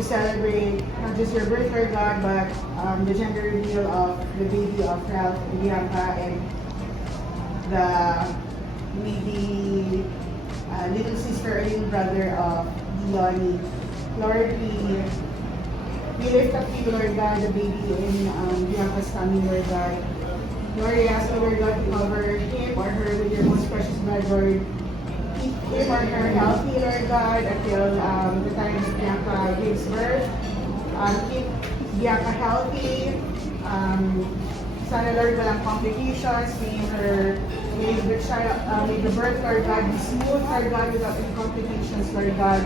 to celebrate not just your birth, Lord God, but the gender reveal of the baby of Ralph and Bianca and the maybe little sister or little brother of Leonie. Lord, we lift up to you, Lord God, the baby in Bianca's tummy, Lord God. Lord, I ask, Lord God, to cover him or her with your most precious blood, Lord. Keep him or her healthy, Lord God, until the time that Bianca gives birth. Keep Bianca healthy. Sana, Lord, walang complications. May the birth, Lord God, be smooth, Lord God, without any complications, Lord God.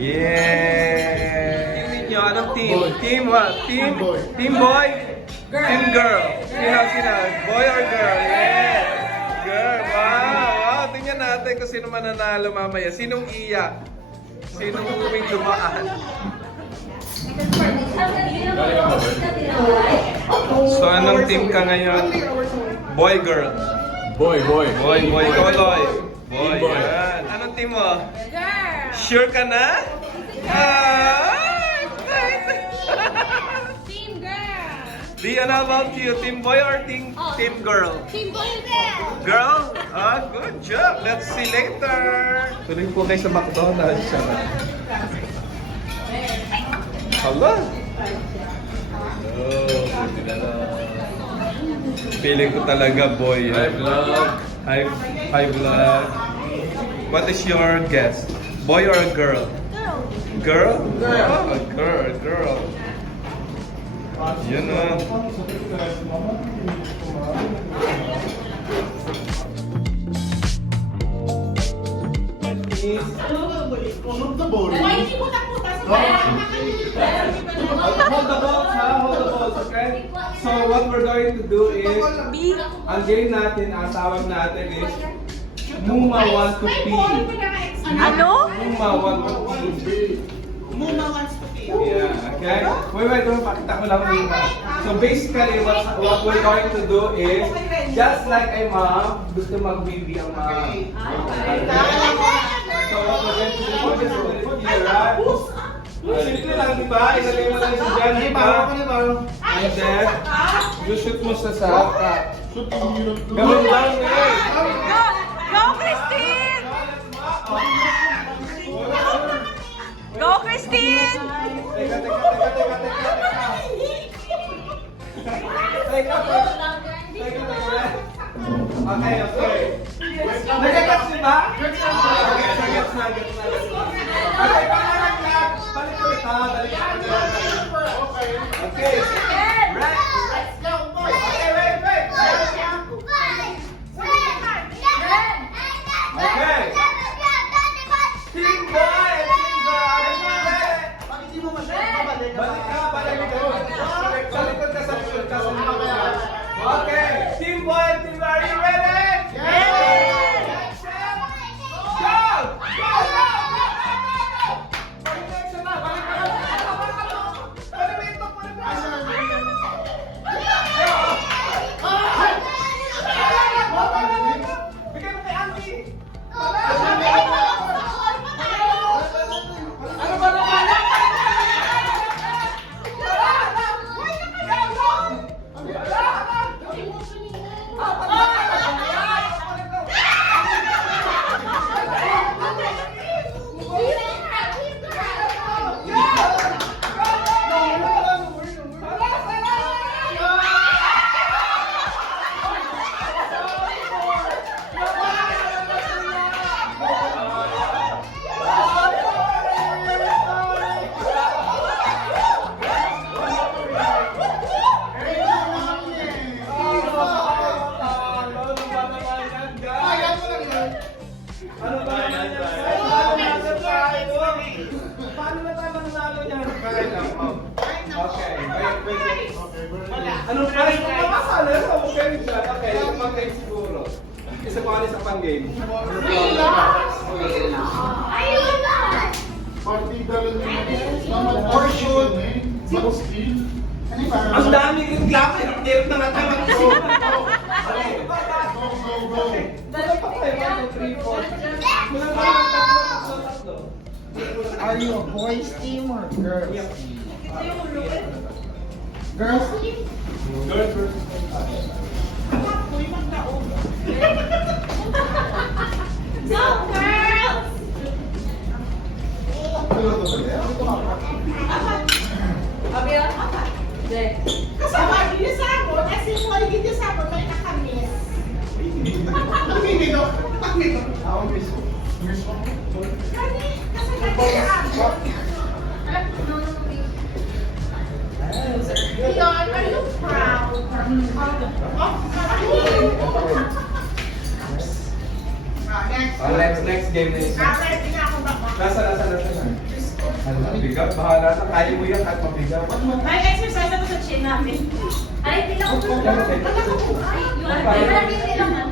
Yeah! Team ninyo, anong team? Team what? Team boy? Team girl? Sino? Boy or girl? Yeah! Girl! Wow! Tingnan natin kung sino mananalo mamaya. Sinong iyak? Sinong huwing dumaan? So anong team ka ngayon? Boy, girl? Boy. Boy. Ikaw, Loy? Boy. Yan. Anong team mo? Girl! Sure ka na? Team girl! Dian, how about you? Team boy or team girl? Team boy girl! Girl? Good job. Let's see later. Tuloy po kayo sa McDonald's. Hala? Feeling ko talaga boy. Hi, vlog. Hi, vlog. What is your guess? Boy or a girl? Girl? Oh, a girl. Yun na. Hold the balls, okay? So what we're going to do is, ang game natin, ang tawag natin is, Muma want to pee. Ano? Muma want to pee. Muma wants to pee. Yeah, okay? Wait, pakita ko lang muna. So basically, what we're going to do is, just like a mom, gusto mag-baby ang mom. Okay? So what we're going to do is, here, right? Simple lang, di ba? Ilagay mo lang siya dyan, di ba? And then, shoot mo sa saka. Ganun lang, eh. Go, Christine! Go, Christine! Teka. Okay. Nagagats niyo ba? Nagagats na. Okay, pangarap na. Balik ulit ha. Okay. Let's go, boy. Okay, wait. Okay. Team boy and team girl. Bakit di mo masyadong babalik? Balik ka. Sa likod ka. Okay. Team boy and team girl, are you ready? Okay, wait. Anong price? Makakasala na, okay dyan. Okay, yung pang-game siguro. Isa pa ano sa pang-game. Ayun na! Partida lang yung or shoot. Mag-skill. Ang dami yung reklamo, yung hirap na natawag ko. Go, go, go. Dala pa kayo, 1, 2, 3, 4. Mula pa lang tatlo. Are you a boys team or girls team? Girls team? Girls versus Go, girls! Abiyan? Hindi. Kasama niyo sa ako, kasi mo ay dito sa ako, may nakamis. Kani, kasi nagkaya Leon, are you proud? Next game is. Ready na ako ba? Nasa. Bigat, bahala na. Kaya mo yan kahit mabigat. May exercise ako sa chin namin. Ay, tilang ko. Ay, malaki tilang na.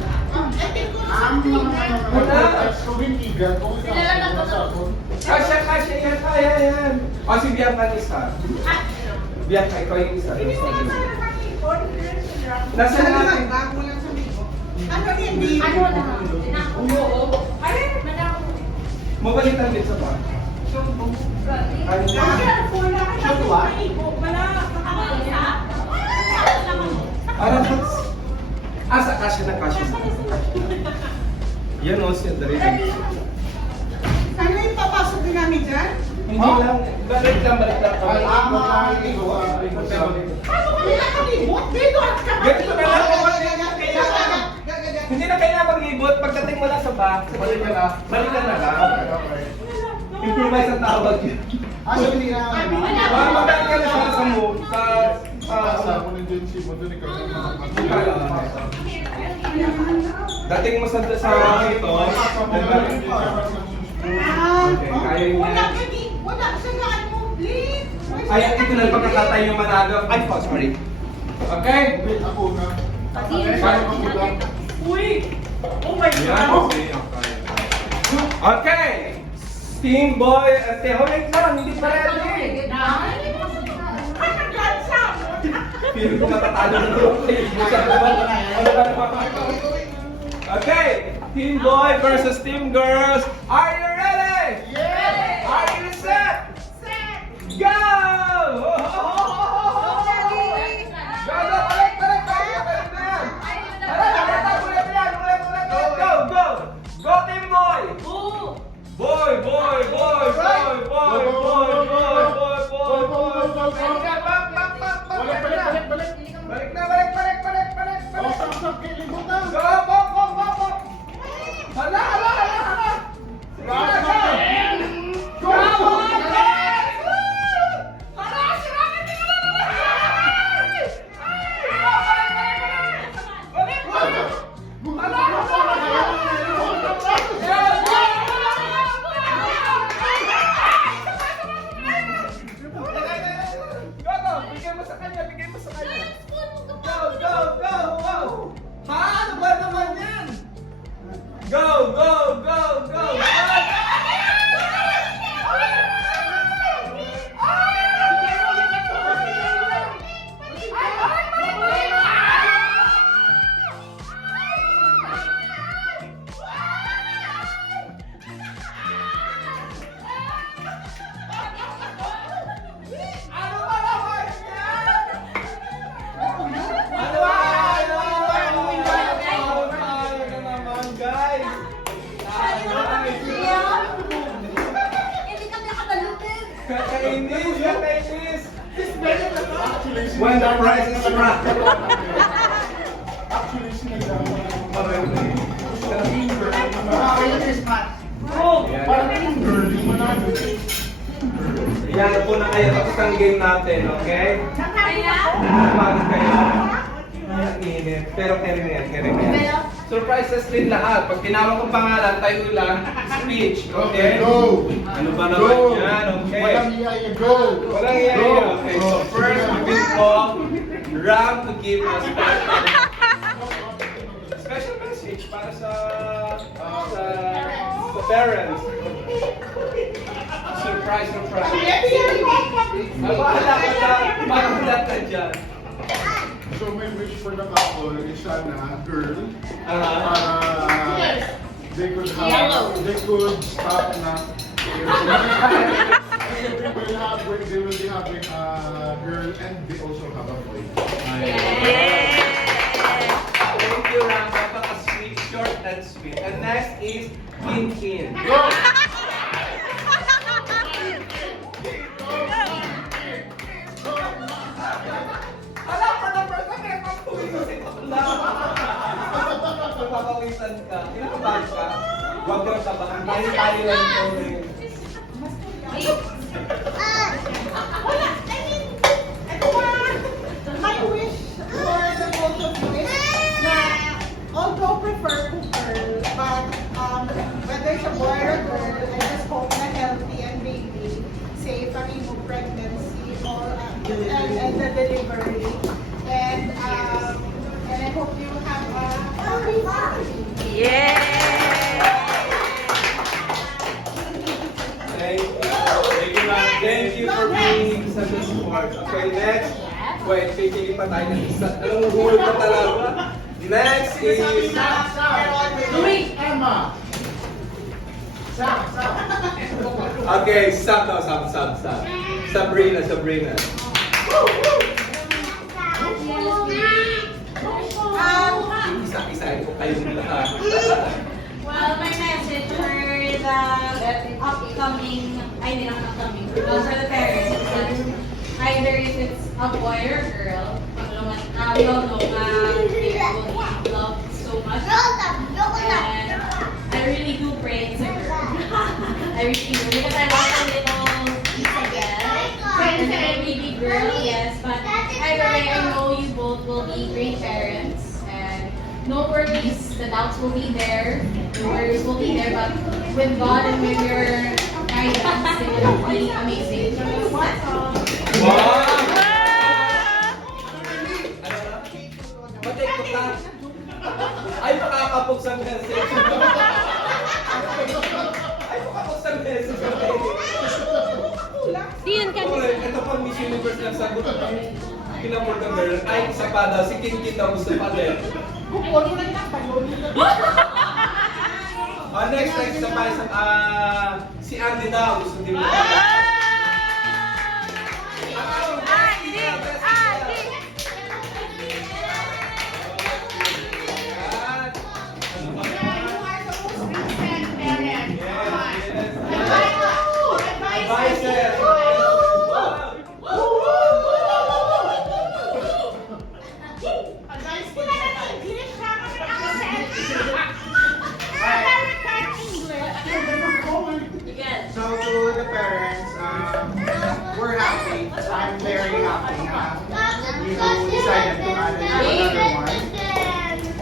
Kasya yan, kaya yan. O, si Bianca ang isa. Bianca, ikaw yung isa. Nasa na natin? Ano hindi? Ano na? Tinako. Ay, Mabalitan din sa ba? Ano wala ka na wala. Parang sa kasya na kasya. Yan o, siya dali. Ano yung papasok din namin dyan? Hindi lang, balik lang. Paano ko nila kalibot? Dito at Ganito na lang ako. Hindi na kailangan mag-ibot. Pagdating mo lang sa back, balikan na lang. Improvise ang tawag yun. Magaling ka na sa move. Dating mo sa dito. Wala sa gaan mo, please. Ay, ito na pagkakatay yung manalo. Ay, sorry. Okay? Uy! Oh my God! Okay! Team boy, wait lang, hindi pa ready. Ay, nagkansa! Feeling ko matatalo na ito. Okay, Team Boy versus Team Girls. Are you ready? Yes! Are you set? Set! Go! Go, balik na yan. Go, Team Boy! Boy! Balik na! Go! Hala! Bigay mo sa kanya. Go! Paano ba naman yan? Go! Ano ba naman yan? Ano ba? Guys! Hindi kami nakabalutin. Kakainis! When the price is right. Yan po na kayo tapos ang game natin, okay? Umagos kayo. Ang init. Pero carry na yan. Surprises din lahat. Pag tinawag kong pangalan, tayo lang speech, okay? Go! Ano ba naman yan, okay? Walang iyaya, go! Walang iyaya, okay? So first, Ram to give us special message para sa parents. Surprise. Bahala ka dyan. So my wish for the couple is sana girl. Ah. They could Yellow. have, they could stop na. They will be having a girl and they also have a boy. Thank you, Ram. Napaka-sweet, short and sweet. And next is Kin. Alam ko na first time may pagpuwisan si Bakla. Magpapawisan ka. Kinakabahan ka? Huwag kang kabahan. Tayo lang ito rin. My wish for the both of you is na although prefer to girl, but whether it's a boy or a girl, I just hope na healthy and baby, safe ang inyong pregnancy or and the delivery. And I hope you have a happy family. Thank you, ma'am. Thank you for being such a support. Okay, next. Wait, pipili pa tayo ng isa. Anong rule pa talaga? Next is... Emma! Okay, Sab. Sabrina. Isa-isahin ko kayong lahat. Well, my message for the upcoming, for the parents is that either if it's a boy or a girl, we all know they will love so much. And I really do pray it's a girl. I really do, because I want a little Isabel. And a baby girl, yes, but either way, I know you both will be great parents. And no worries, the doubts will be there, the worries will be there, but with God and with your guidance, they will be amazing. Wow! Matay ko ta. Ay, pakakapog sa message. Diyan ka. Ito pang Miss Universe lang sagot. Kinapor ka girl. Ay, isa pa daw. Si Kin daw gusto pa din. Next na pa si Andy daw gusto din mo. So to the parents, we're happy. I'm very happy you decided to add another one.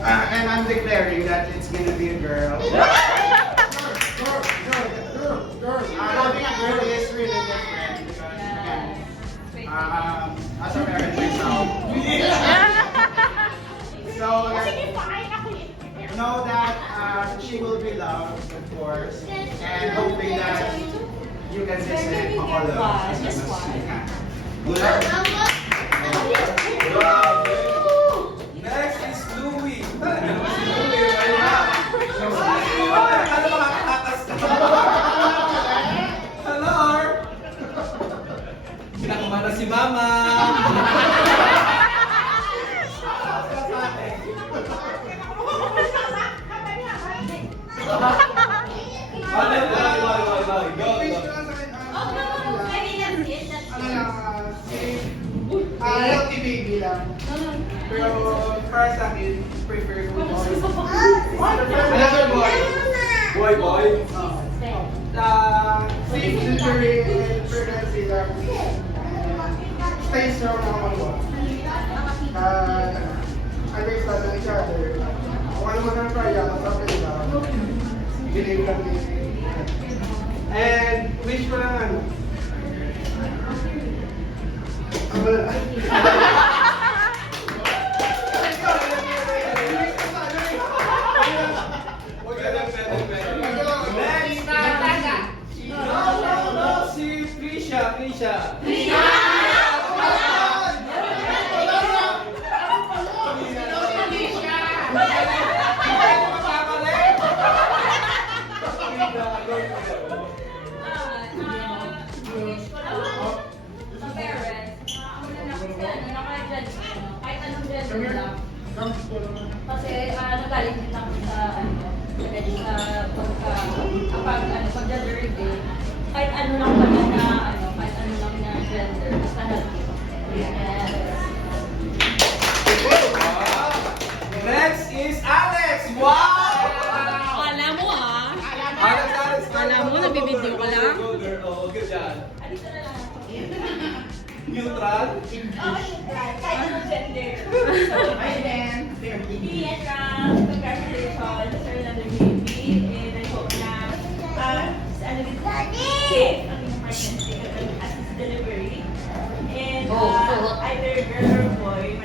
And I'm declaring that it's gonna be a girl. Having a girl is really different. As a parent myself. So know that she will be loved, of course, and hoping that you can visit Bacolod as much as you can. Good luck. Next is Louie. Hello. Kinakamana si Mama. Healthy baby lang. Pero para sa akin, prefer ko another boy. Boy. Safe during pregnancy lang. Stay strong ang mga. Understand each other. Kung ano man ang kaya, masapin lang. Believe lang din. And wish ko lang ano. Kasi ano, naka-judge ano, kahit anong gender Come here. lang. Come, follow me. Kasi nagaling din ako sa ano, pag-gender day. Kahit ano lang pala na ano, kahit ano lang na gender, basta healthy. Yes. Wow! Next is Alex! Wow! Alam mo ah. Alex! Alam mo, nabibideo ka lang? Go, girl. Oh, good job. Alito na lang ako. Neutral? Kahit anong gender. Hi, Ben. Billy and Ram, congratulations for another baby. And I hope na ano din safe ang inyong pregnancy at its delivery. And either girl or boy,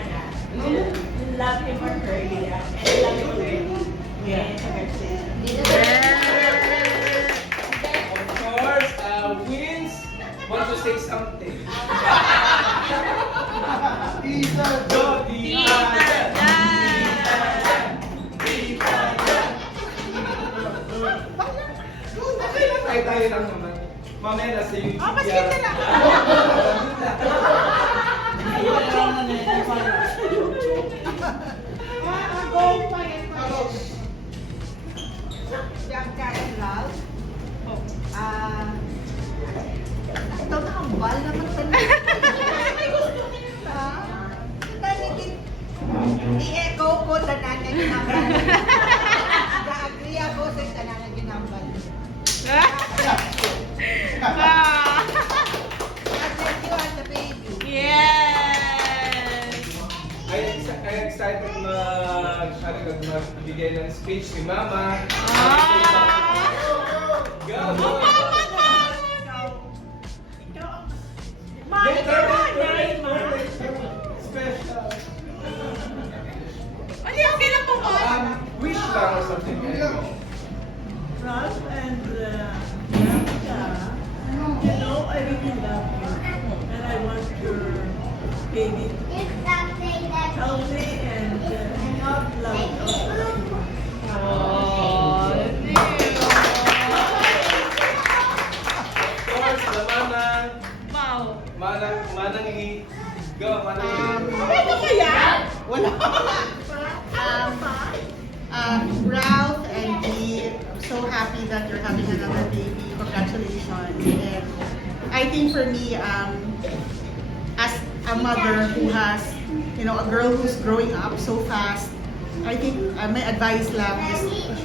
we'll love him or her, yeah. And I love him already. And congratulations. Of course, Wins want to say something. Tita Go, Tita Okay lang, tayo lang naman. Mamaya nasa YouTube Oh, basket na lang. Go, quiet, quiet. Bianca and Ralph. Ito na ang bal naman ito. May gusto niyo na. I-echo ko sa nanay ginambal. Na-agree ako sa nanay ginambal. God bless you as a baby. Yes! I'm excited magbigay ng speech si Mama. Go! Special. Okay lang po ko. Wish lang or something. Ralph and Bianca, you know I really love you and I want your baby to be healthy and loved also. Of course, the Manang. Wow! Manang Go, Manang Ano kaya? Wala. Ralph and Dee, I'm so happy that you're having another baby. Congratulations. And I think for me, as a mother who has, a girl who's growing up so fast, I think my advice lang is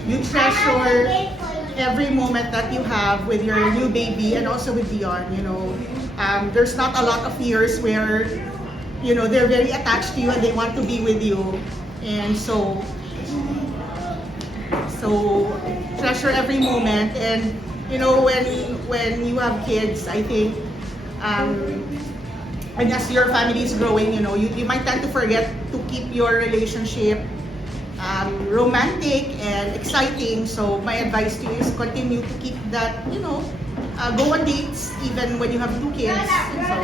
you treasure every moment that you have with your new baby and also with Dion. There's not a lot of years where, they're very attached to you and they want to be with you. And so treasure every moment. And when you have kids, I think and as your family is growing, you might tend to forget to keep your relationship romantic and exciting. So my advice to you is continue to keep that, go on dates even when you have 2 kids. So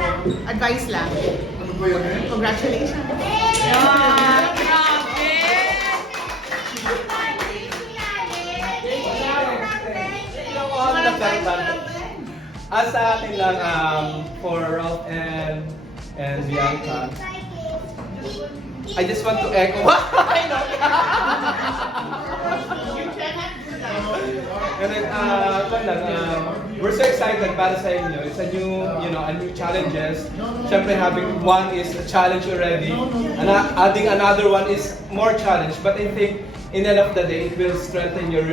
advice lang. Ano po yan eh? Congratulations. Sa akin lang, for Ralph and Bianca, I just want to echo. I know. And then, we're so excited para sa inyo. It's a new, a new challenges. Siyempre, having one is a challenge already. And adding another one is more challenge. But I think, in the end of the day, it will strengthen your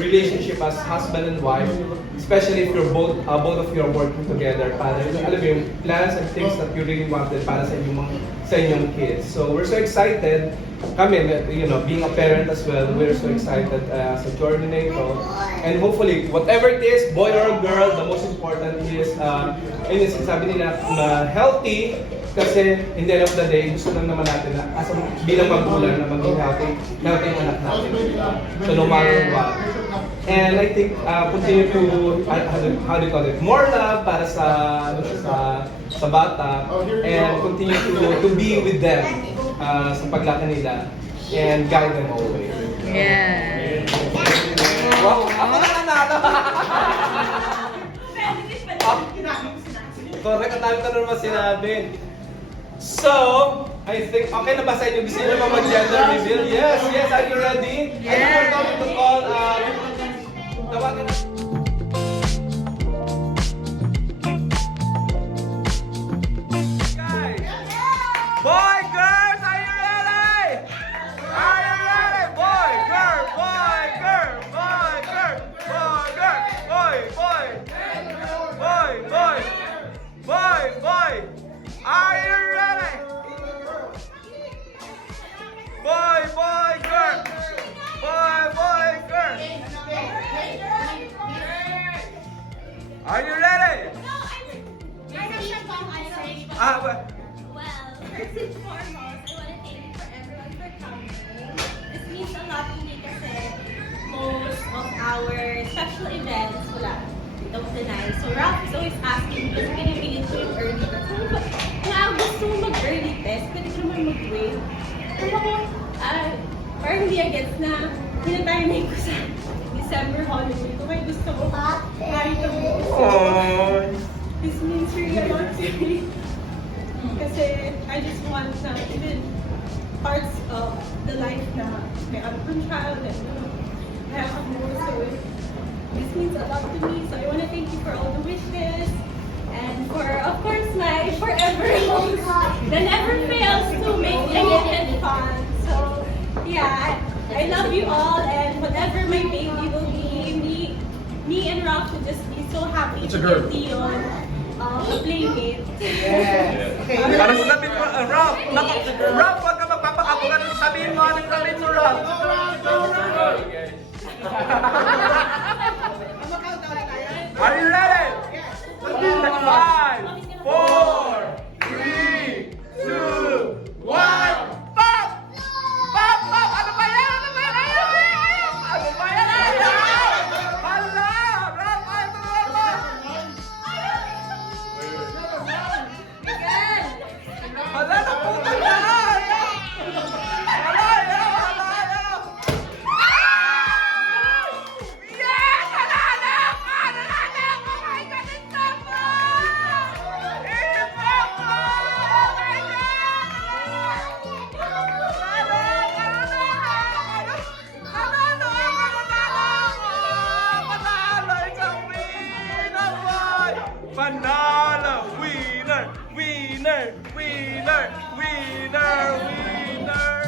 relationship as husband and wife. Especially if you're both of you are working together. Para, alam mo yung plans and things that you really wanted para sa inyong kids. So, we're so excited. Kami, being a parent as well, we're so excited sa journey na ito. And hopefully, whatever it is, boy or girl, the most important is, ayun yung sinasabi nila, healthy. Kasi in the end of the day, gusto lang naman natin na bilang magulang na maging healthy yung anak natin. So no matter what. And I think continue to, how do you call it, more love para sa bata. And continue to be with them sa paglaki nila. And guide them always. Yes! Wow! Ako na nanalo! Correct, ang dami ka naman sinabi. So, I think, okay na ba sa inyo? Gusto niyo ba mag-gender reveal? Yes, yes. Are you ready? I think we're going to call, tawagan na. Guys, boy, girls, are you ready? Are you ready? Boy, girl, boy, girl, boy, girl, boy, girl, boy, boy, boy, boy, boy, boy. Are you ready? Boy, boy, girl. Boy, boy, girl. Are you ready? Well, first and foremost, I want to thank you for everyone for coming. This means a lot to me kasi most of our special events, wala, don't deny. So Ralph is always asking, kasi pinipilit ko yung early test. Ano ba? Nga, gusto mo mag-early test, pwede ka naman mag-wait. Alam ko, parang hindi agad na hinatayamay ko sa December holiday. Kung may gusto ko, kahit ang this means really a lot to me. Kasi I just want na even parts of the life na may unborn child and I have more, so this means a lot to me. So I want to thank you for all the wishes and for, of course, my forever host that never fails to make it fun. So yeah, I love you all, and whatever my baby will be, me and Ralph will just be so happy to give Dion a playmate. Yes. Okay. para sasabihin mo, Rob, Rob, huwag ka magpapakabulan. Sabihin mo, anong sabihin mo, Rob? Are you ready? 5, 4, 3, 2, 1, pop! Pop! Pop! Ano ba yan? Ano ba yan? Ano ba yan? Hala! Rob, ano ba? Hala, napunta na! Hala, ayaw! Hala, ayaw! Yes! Nanalo! Nanalo! Oh my God! It's so fun! It's so fun! Oh my God! Panalo! It's a winner, boy! Panalo! Winner! Winner! Winner! Winner! Winner!